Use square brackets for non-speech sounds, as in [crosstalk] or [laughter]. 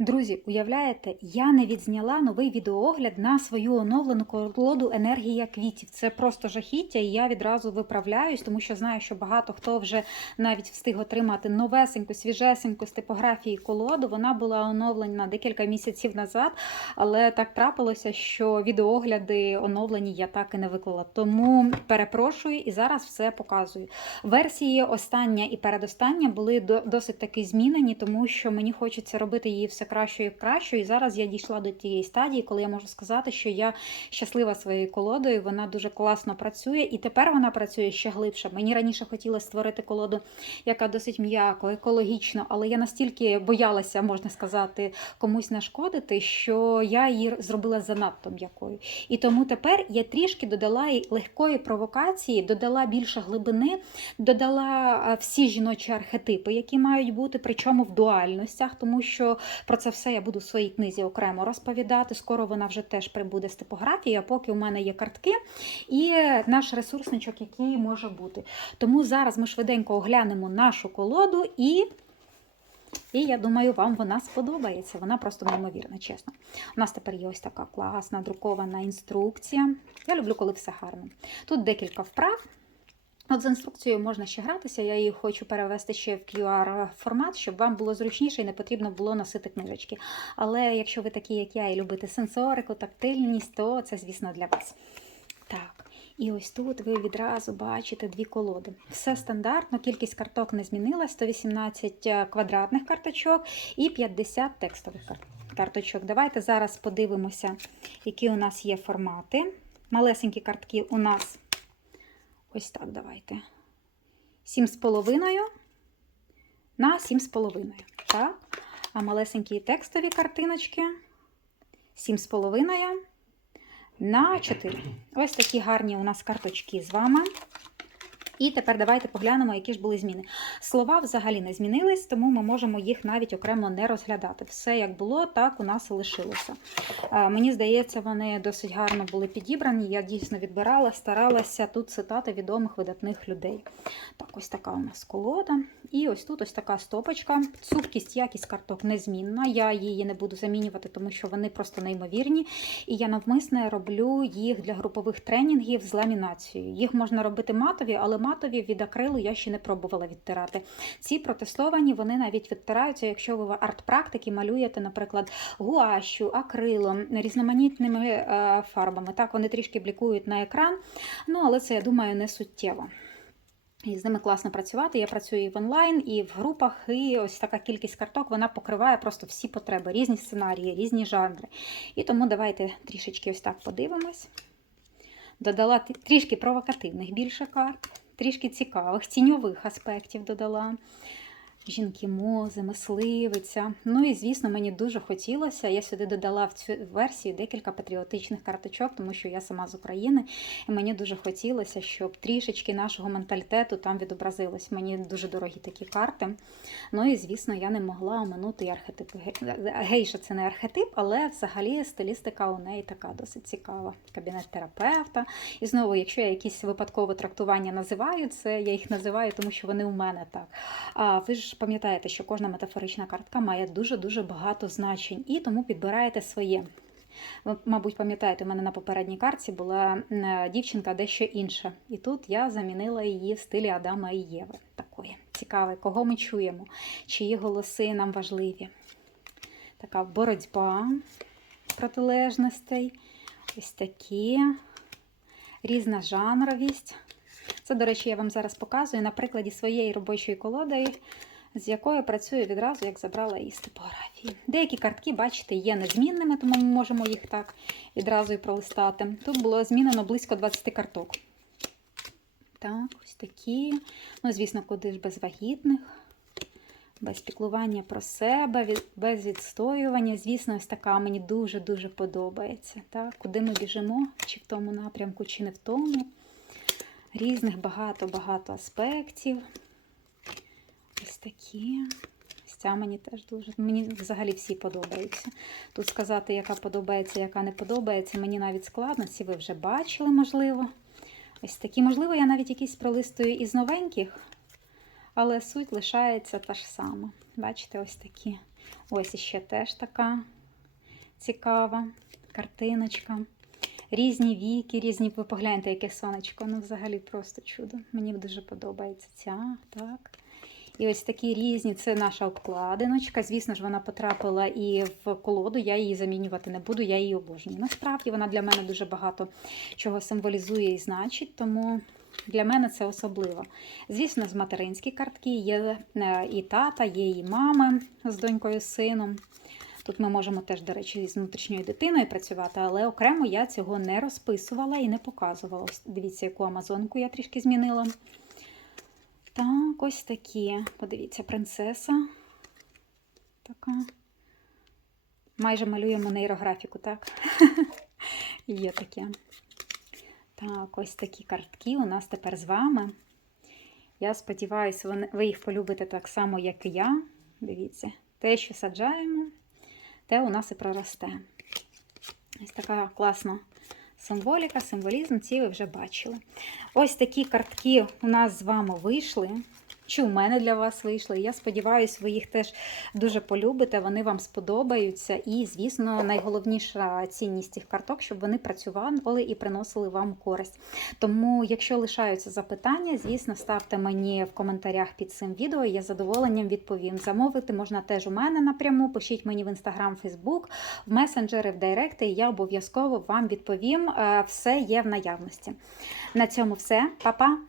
Друзі, уявляєте, я не відзняла новий відеоогляд на свою оновлену колоду енергія квітів. Це просто жахіття, і я відразу виправляюсь, тому що знаю, що багато хто вже навіть встиг отримати новесеньку, свіжесеньку з типографії колоду. Вона була оновлена декілька місяців назад, але так трапилося, що відеоогляди оновлені я так і не виклала. Тому перепрошую і зараз все показую. Версії остання і передостання були досить таки змінені, тому що мені хочеться робити її все кращою і кращою. І зараз я дійшла до тієї стадії, коли я можу сказати, що я щаслива своєю колодою. Вона дуже класно працює, і тепер вона працює ще глибше. Мені раніше хотілося створити колоду, яка досить м'яко, екологічно, але я настільки боялася, можна сказати, комусь нашкодити, що я її зробила занадто м'якою. І тому тепер я трішки додала легкої провокації, додала більше глибини, додала е, всі жіночі архетипи, які мають бути, причому в дуальностях, тому що про це все я буду в своїй книзі окремо розповідати. Скоро вона вже теж прибуде з типографії, а поки у мене є картки і наш ресурсничок, який може бути. Тому зараз ми швиденько оглянемо нашу колоду і. І я думаю, вам вона сподобається. Вона просто неймовірна, чесно. У нас тепер є ось така класна друкована інструкція. Я люблю, коли все гарно. Тут декілька вправ. От з інструкцією можна ще гратися, я її хочу перевести ще в QR-формат, щоб вам було зручніше і не потрібно було носити книжечки. Але якщо ви такі, як я, і любите сенсорику, тактильність, то це, звісно, для вас. Так, і ось тут ви відразу бачите дві колоди. Все стандартно, кількість карток не змінилась, 118 квадратних карточок і 50 текстових карточок. Давайте зараз подивимося, які у нас є формати. Малесенькі картки у нас ось так, давайте. 7,5 на 7,5. Так. А малесенькі текстові картиночки 7,5 на 4. Ось такі гарні у нас карточки з вами. І тепер давайте поглянемо, які ж були зміни. Слова взагалі не змінились, тому ми можемо їх навіть окремо не розглядати. Все як було, так у нас і лишилося. Е, Мені здається, вони досить гарно були підібрані. Я дійсно відбирала, старалася тут цитати відомих видатних людей. Так, ось така у нас колода. І ось тут ось така стопочка. Цупкість, якість карток незмінна. Я її не буду замінювати, тому що вони просто неймовірні. І я навмисне роблю їх для групових тренінгів з ламінацією. Їх можна робити матові, але матові від акрилу я ще не пробувала відтирати. Ці протестовані, вони навіть відтираються, якщо ви в арт-практики малюєте, наприклад, гуащу, акрилом, різноманітними е, фарбами. Так, вони трішки блікують на екран, ну але це, я думаю, не суттєво. І з ними класно працювати. Я працюю і в онлайн, і в групах, і ось така кількість карток вона покриває просто всі потреби, різні сценарії, різні жанри. І тому давайте трішечки ось так подивимось. Додала трішки провокативних більше карт, трішки цікавих, тіньових аспектів додала. Жінки мози, мисливиця. Ну і звісно, мені дуже хотілося. Я сюди додала в цю версію декілька патріотичних карточок, тому що я сама з України, і мені дуже хотілося, щоб трішечки нашого менталітету там відобразилось. Мені дуже дорогі такі карти. Ну і звісно, я не могла оминути архетип. Ге- Гейша це не архетип, але взагалі стилістика у неї така досить цікава. Кабінет терапевта. І знову, якщо я якісь випадкове трактування називаю, це я їх називаю, тому що вони у мене так. А ви ж пам'ятаєте, що кожна метафорична картка має дуже-дуже багато значень, і тому підбираєте своє. Ви, мабуть, пам'ятаєте, у мене на попередній картці була е, дівчинка дещо інша. І тут я замінила її в стилі Адама і Єви. Такої цікаве, кого ми чуємо, чиї голоси нам важливі. Така боротьба протилежностей. Ось такі різна жанровість. Це, до речі, я вам зараз показую на прикладі своєї робочої колоди, з якою працюю відразу, як забрала її з типографії. Деякі картки, бачите, є незмінними, тому ми можемо їх так відразу і пролистати. Тут було змінено близько 20 карток. Так, ось такі. Ну, звісно, куди ж без вагітних, без піклування про себе, без відстоювання. Звісно, ось така мені дуже-дуже подобається. Так, куди ми біжимо, чи в тому напрямку, чи не в тому різних багато-багато аспектів. Ось такі. Ось ця мені теж дуже. Мені взагалі всі подобаються. Тут сказати, яка подобається, яка не подобається, мені навіть складно. Ці ви вже бачили, можливо. Ось такі, можливо, я навіть якісь пролистую із новеньких, але суть лишається та ж сама. Бачите, ось такі. Ось іще теж така цікава картиночка. Різні віки, різні. Ви погляньте, яке сонечко. Ну, взагалі просто чудо. Мені дуже подобається ця. Так. І ось такі різні. Це наша обкладиночка. Звісно ж, вона потрапила і в колоду. Я її замінювати не буду, я її обожнюю. Насправді вона для мене дуже багато чого символізує і значить, тому для мене це особливо. Звісно, з материнські картки є е, і тата, є і мами з донькою, з сином. Тут ми можемо теж, до речі, з внутрішньою дитиною працювати, але окремо я цього не розписувала і не показувала. Дивіться, яку амазонку я трішки змінила. Так, ось такі. Подивіться, принцеса. Така. Майже малюємо нейрографіку, так? [laughs] Є таке. Так, ось такі картки у нас тепер з вами. Я сподіваюся, ви їх полюбите так само, як і я. Дивіться, те, що саджаємо, те у нас і проросте. Ось така класна символіка, символізм, ці ви вже бачили. Ось такі картки у нас з вами вийшли. Чи у мене для вас вийшли. Я сподіваюся, ви їх теж дуже полюбите, вони вам сподобаються. І, звісно, найголовніша цінність цих карток, щоб вони працювали і приносили вам користь. Тому, якщо лишаються запитання, звісно, ставте мені в коментарях під цим відео, я з задоволенням відповім. Замовити можна теж у мене напряму. Пишіть мені в інстаграм, Фейсбук, в месенджери, в директи, і я обов'язково вам відповім. Е, Все є в наявності. На цьому все, Па-па!